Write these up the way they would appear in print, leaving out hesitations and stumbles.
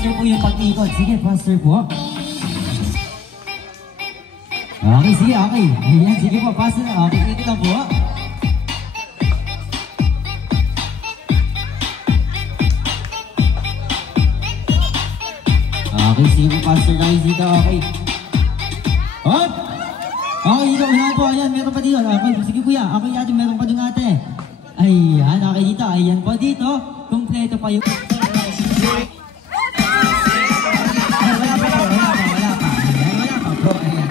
faster po yung pag-ikot. Sige, faster po. Okay, sige, okay. Ayan, sige po, faster na. Okay, ikot lang po. Okay, sige po, faster na kayo dito. Okay. Hop! Okay, dito, unahan po. Ayan, meron pa dito. Okay, sige kuya. Okay, ate, meron pa dun ate. Ayan, okay dito. Ayan po dito. Kompleto pa yung... Wala pa po. Ayan, wala pa po. Ayan.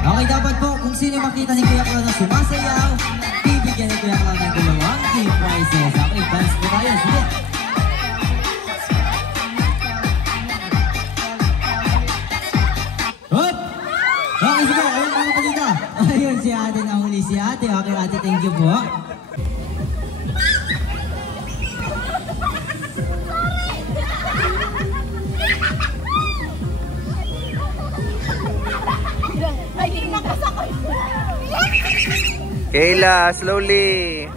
Okay, dapat po, kung sino makita ni Kuya Clown na sumasayaw, bibigyan ni Kuya Clown ng 2 team prizes. Okay, dance po tayo. Sige. Hop! Okay, sige. Ayun, mga palita. Ayun, si ate na huli si ate. Okay, ate, thank you po. Kayla, slowly.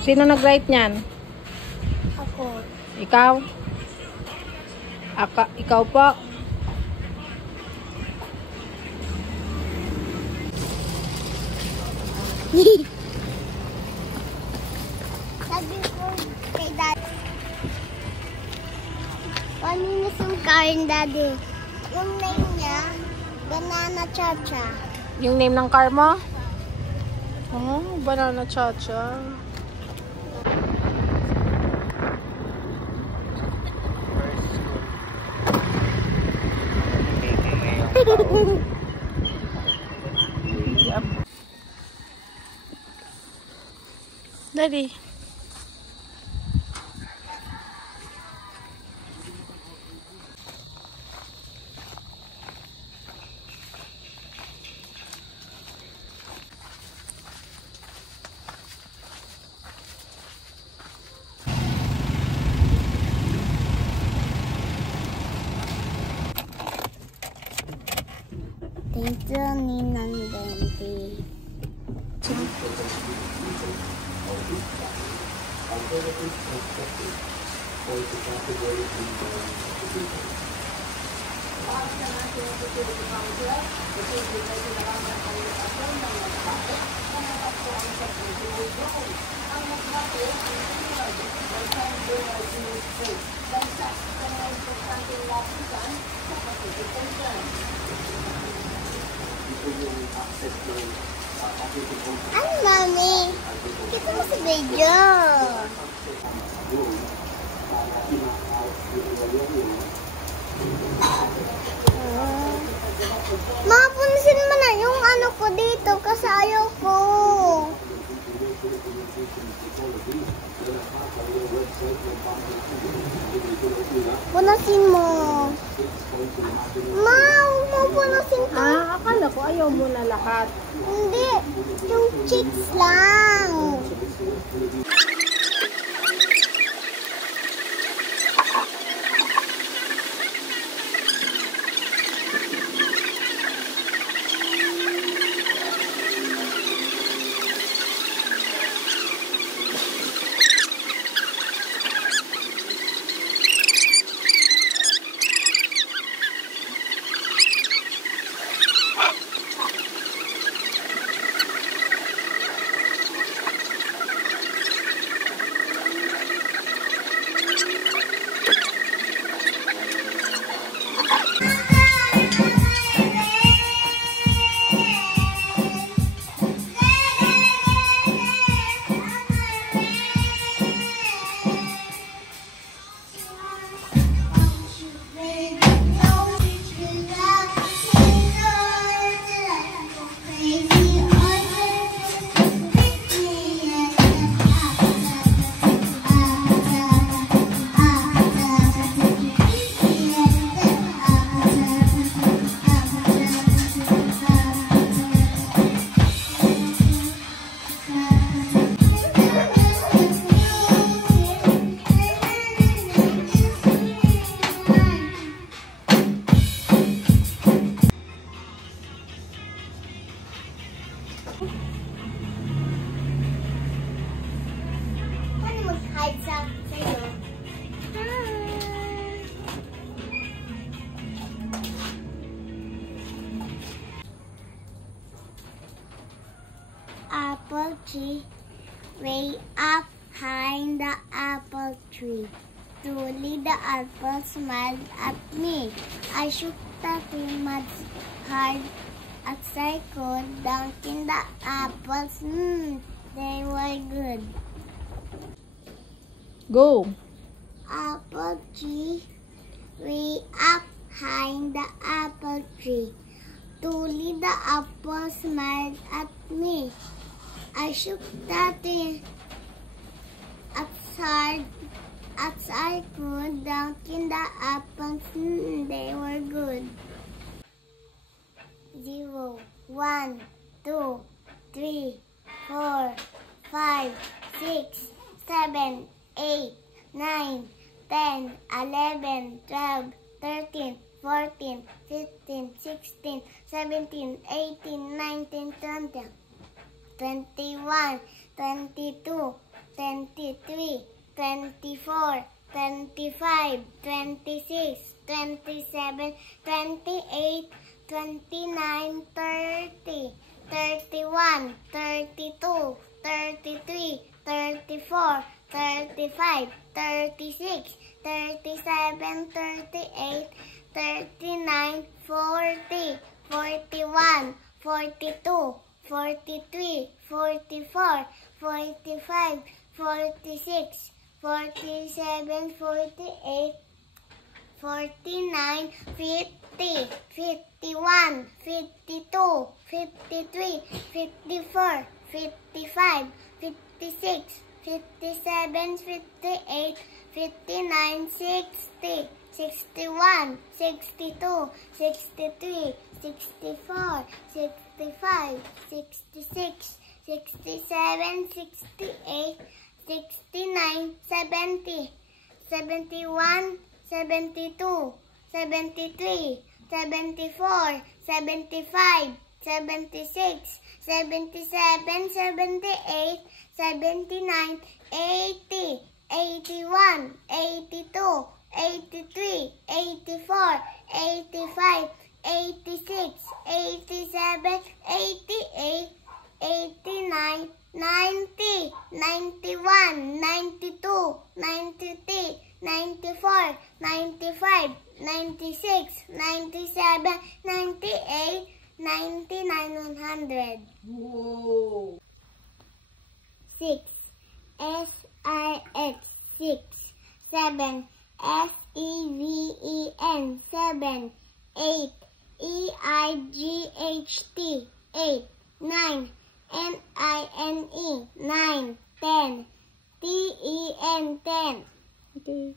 Sino nag-write niyan? Ako. Ikaw? Ikaw po? Sabi ko kay Daddy. Paninis yung kain, Daddy. Yung name niya, Banana Chacha. Yung name ng car mo? Oh, Banana Chacha. Daddy. Dito ni Nandenti. Ano, Mami? Kita mo sa video. Mapunsin mo na yung ano ko dito kasi ayaw ko. Punasin mo. Ma, huwag mo punasin to. Akala ko ayaw mo na lahat. Hindi, yung cheeks lang. Paano mag-hide sa'yo? Apple tree, way up high in the apple tree. Truly the apple smiled at me. I shook the tree much hard as I could, dunking the apples. They were good. Go. Apple tree, way up high in the apple tree. Truly the apple smiled at me. I shook the tree as hard as I could, dunking the apples. They were good. 0, 1, 2, 3, 4, 5, 6, 7, 8, 9, 10, 11, 12, 13, 14, 15, 16, 17, 18, 19, 20, 21, 22, 23, 24, 25, 26, 27, 28, 29, 30, 31, 32, 33, 34, 35, 36, 37, 38, 39, 40, 41, 42, 43, 44, 45, 46, 47, 48, 49, 50, 51, 52, 53, 54, 55, 56, 57, 58, 59, 60, 61, 62, 63, 64, 65, 66, 67, 68, 69, 70, 71, 72, 73, 74, 75, 76, 77, 78, 79, 80, 81, 82, 83, 84, 85, 86, 87, 88, 89, 90, 91, 92, 93, 94, 95, 96, 97, 98, 99, 100. Whoa. 6, S-I-X, 6, 7, S-E-V-E-N, 7, 8, E-I-G-H-T, 8, 9, N-I-N-E, 9, 10, T-E-N, 10. Okay.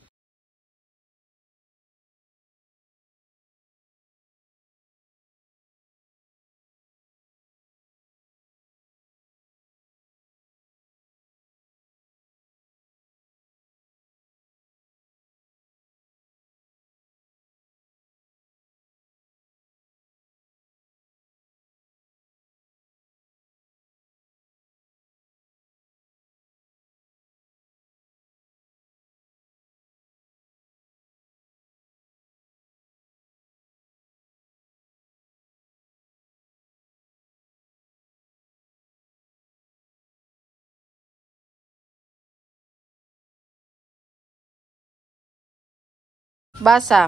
Basa.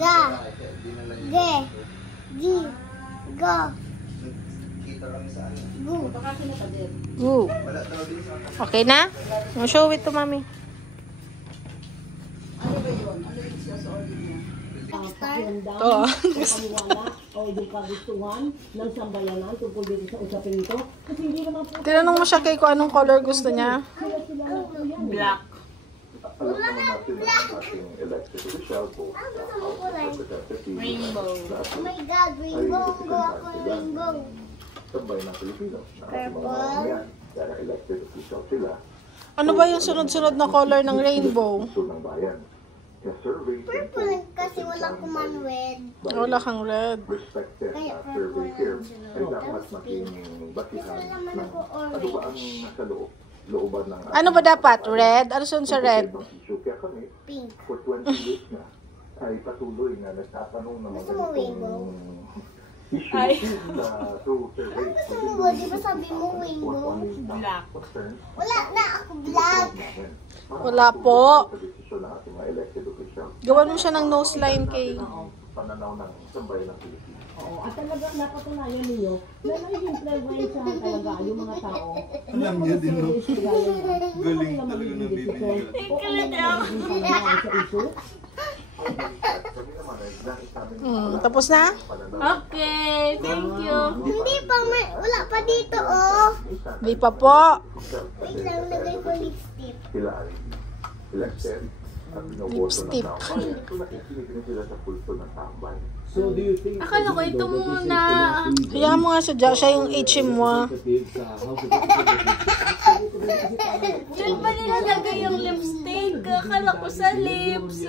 Ga, ge, gi, go, gu. Woo. Okay na? Show it to mommy. Oo. Tinanong mo siya kay kung anong color gusto niya. Black. Wala na black. Rainbow. Oh my God, rainbow. Go ako rainbow. Purple. Ano ba yung sunod-sunod na color ng rainbow? Purple kasi wala ko man red. Wala kang red. Kaya purple lang sila. Tapos pink. Isa naman ako orange. Ano ba dapat? Red? Ano sunod sa red? Pink. Ay patuloy na nagtatanong ng Gusto mo rainbow? Ay. Gusto mo ba? Di ba sabi mo rainbow? Black. Wala na ako black. Wala po. Gawan mo siya ng nose line kay... Pananaw ng sambayan ng Pilipinas. Oo, at talagang napatunayan niyo na nag-influensyahan talaga yung mga tao. Alam niya din, no? Galing talaga ng bibigyan. Tapos na? Okay, thank you. Hindi pa, wala pa dito, oh. Di pa po. Wait lang, lagay ko lipstick. Sila ay elected at binoboto ng Lipstick. tambay. Nakikinig sila sa pulso ng tambay. So, do you think... Akala ko ito muna. Kaya mo nga sadya, siya yung HM mo. Diyan pa nilalagay yung lipstick. Akala ko sa lips.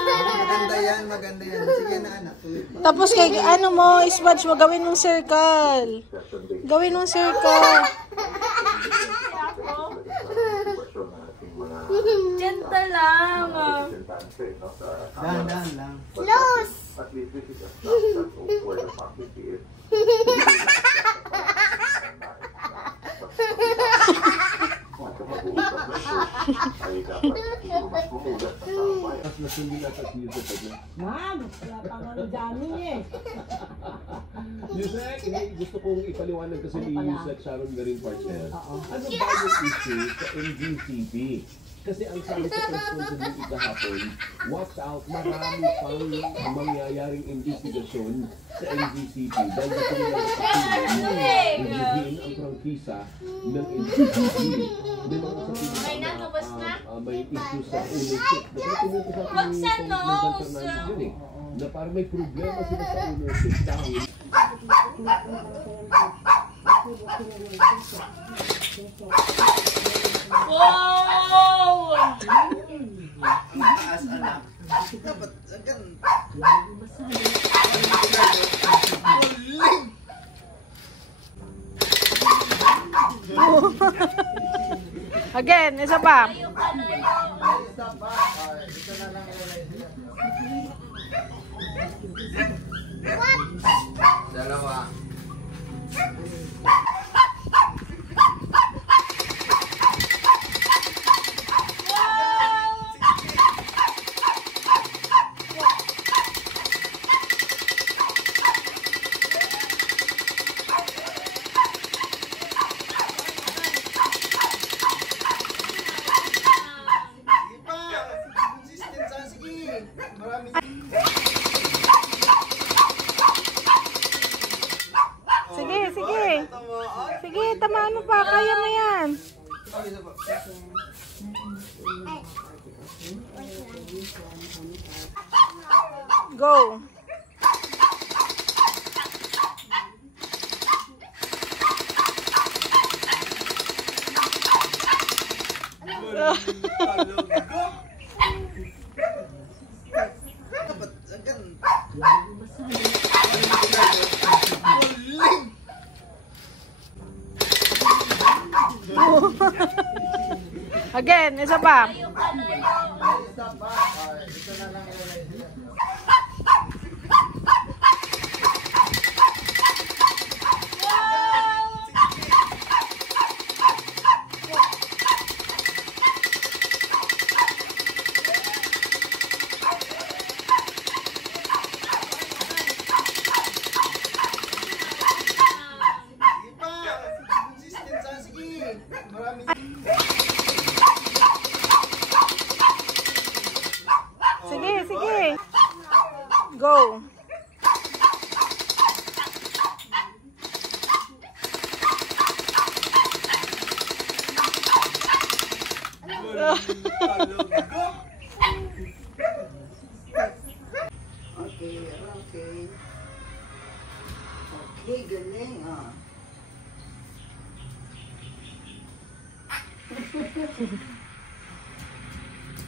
Maganda yan, maganda yan. Sige na, anak. Tapos kay ano mo, smudge mo, gawin mong circle. Gawin mong circle. Genta lang. Dahan lang. Close! At least this is a snapshot of where the faculty is. Ay dapat mas bumulat sa tambay. Mas nasindi na sa music pag Ma'am, wala pa nga ng dami eh. Yusek, gusto kong ipaliwanag kasi ni Yusek Sharon Garin Parcel. Ano ba yung issue sa NGCP? Kasi ang sabi sa responsibility kahapon, watch out, marami pang mangyayaring investigasyon sa NGCP dahil gusto nila nakatulong hingin ang prangkisa ng NGCP. May mga sabihin may issue sa ownership. Nagkatunod ko sa ating Fernandez yun eh, na parang may problema sila sa ownership dahil Wow! Mataas, anak. Dapat, agad. Again, isa pa. Dalawa. Sige, sige. Sige, tamaan mo pa. Kaya mo yan. Go. Dapat, agad. Again, isa pa. Sige, sige. Go. Okay, okay. Okay, galing, ah.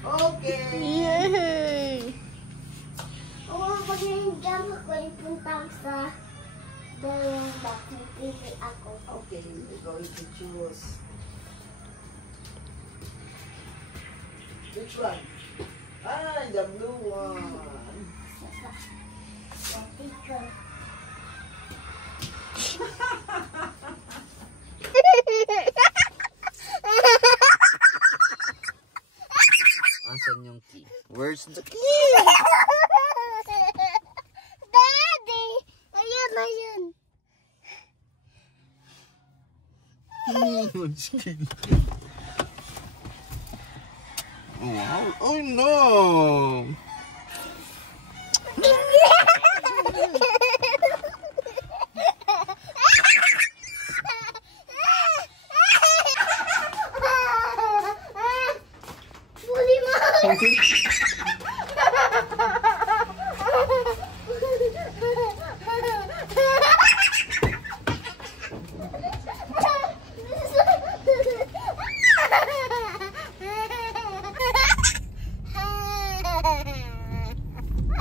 Okay. Yay! Oo, pag nandiyan ako, ipunta sa dalawang box. Pipili ako. Okay, we're going to choose. Which one? Ah, the blue one. Ito. Asan yung key? Where's the key? Daddy! Ayun, ayun. Wow. Oh no! Bully mo!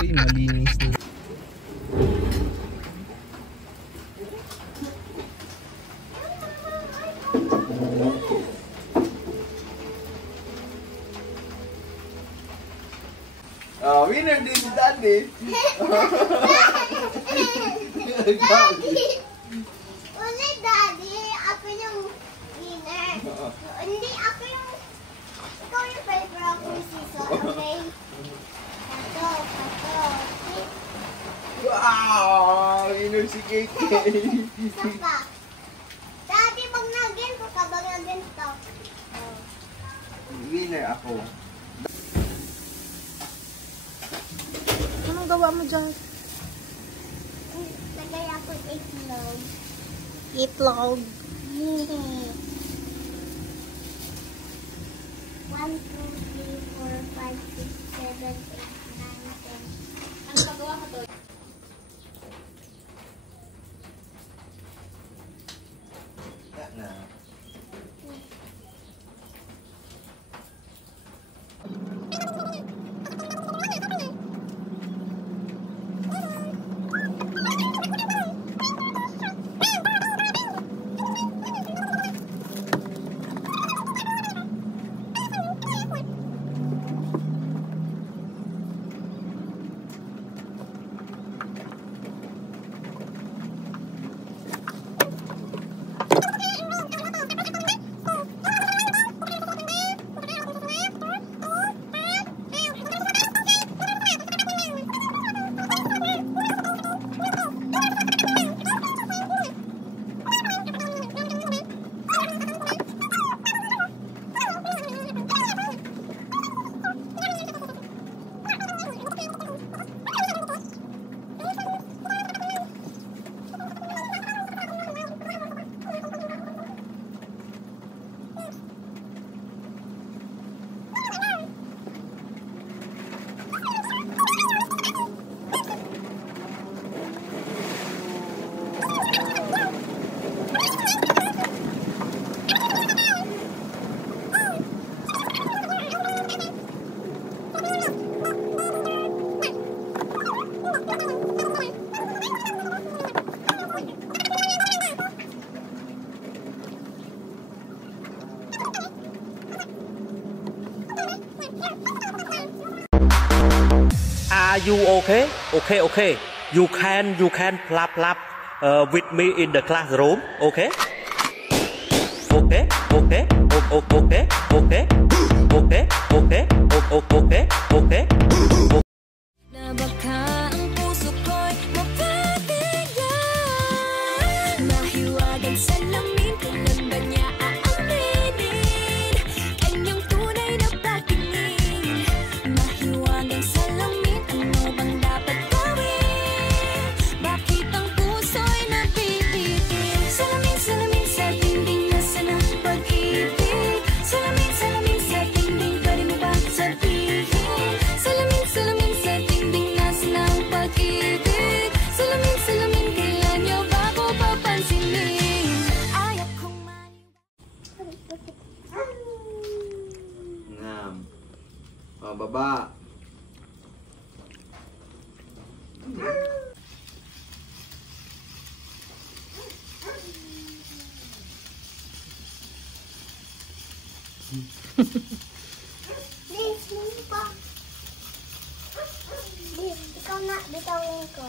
Uy, malinis na. Winner din si Daddy. Daddy! Ulit, Daddy. Ako yung winner. Hindi, ako yung... Ikaw yung favorite ako yung season, okay? Ito. Wow! Winner si KK. Isa pa. Daddy, pag nagin ko, kapag nagin to. Winner ako. Anong gawa mo dyan? Lagay ako itlog. Itlog. 1, 2, 3, 4, 5, 6, 7, 8, 9, 10. Ano pagawa ko to? Na. Are you okay? Okay. You can plap with me in the classroom. Okay? Okay. Na baka ang puso ko'y mapatigyan. Mahiwagang salamin, kailan ba niya aaminin? Kanyang tunay na patingin. Mahiwagang salamin, ano bang dapat gawin? Bakit ang puso'y napipitin? Salamin sa dingding, nasa na pag-ibig? Salamin sa dingding, pwede mo ba sabihin? Salamin Please, hindi pa. Please, ikaw na, bitawin ko.